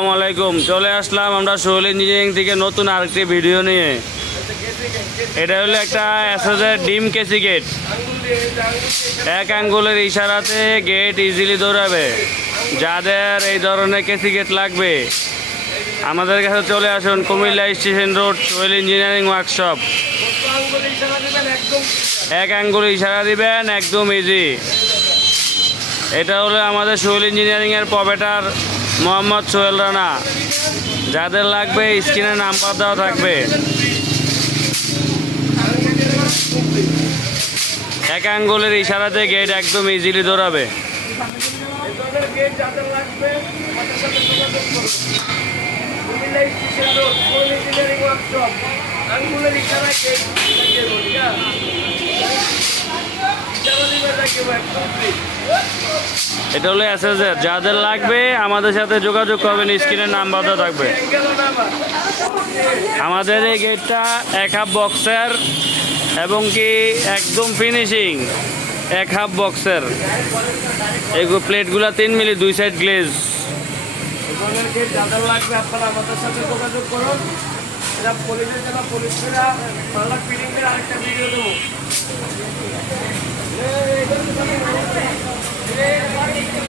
আসসালামু আলাইকুম। চলে আসলাম আমরা সোহেল ইঞ্জিনিয়ারিং থেকে নতুন আরেকটি ভিডিও নিয়ে। এটা হলো একটা এসএসের ডিম কেসি গেট। এক আঙ্গুলের ইশারাতে গেট ইজিলি দৌড়াবে। যাদের এই ধরনের কেসি গেট লাগবে আমাদের কাছে চলে আসুন, Comilla station road, Sohel engineering workshop. এক আঙ্গুলে ইশারা দিবেন, একদম ইজি। এটা হলো আমাদের সোহেল ইঞ্জিনিয়ারিংয়ের প্রোপাইটার মোহাম্মদ সোহেল রানা। যাদের লাগবে স্ক্রিনে নাম্বার দেওয়া থাকবে। এক আঙ্গুলের ইশারাতে গেট একদম ইজিলি দৌড়াবে। এটা হলো এসএসের। যাদের লাগবে আমাদের সাথে যোগাযোগ করবেন, স্ক্রিনে নাম্বার দেওয়া থাকবে। আমাদের এই গেটটা 1/2 বক্সের এবং কি একদম ফিনিশিং 1/2 বক্সের। এগুলো প্লেটগুলো 3 মিলি, 2 সাইড গ্লেজ। যাদের লাগবে আপনারা আমাদের সাথে যোগাযোগ করুন। এটা পুলিশের জন্য পুলিশরা বাংলা ফিটিংয়ের আরেকটা ভিডিও দেবো।